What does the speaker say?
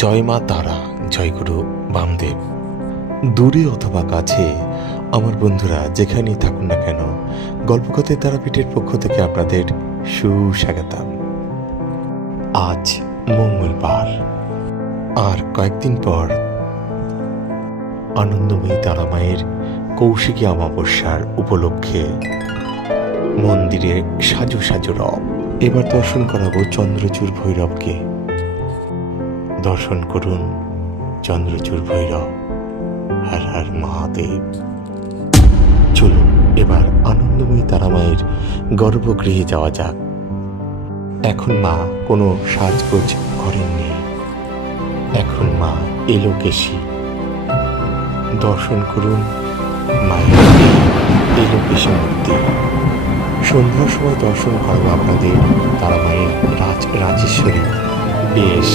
জয় মা তারা, জয় গুরু বামদেব। দূরে অথবা কাছে আমার বন্ধুরা যেখানেই থাকুন না কেন, গল্পকথায় তারাপীঠের পক্ষ থেকে আপনাদের সুস্বাগতম। আজ মঙ্গলবার, আর কয়েকদিন পর আনন্দময়ী তারামায়ের কৌশিকী অমাবস্যার উপলক্ষে মন্দিরে সাজো সাজো রব। এবার দর্শন করাবো চন্দ্রচূড় ভৈরবকে। দর্শন করুন চন্দ্রচূড় ভৈরব। হর হর মহাদেব। চলুন এবার আনন্দময়ী তারামায়ের গর্ভগৃহে যাওয়া যাক। এখন মা কোনো সাজগোজ করেননি, এখন মা এলোকেশী। দর্শন করুন মায়ের এলোকেশী মূর্তি। সন্ধ্যার সময় দর্শন করাবো আপনাদের তারামায়ের রাজেশ্বরী বেশ।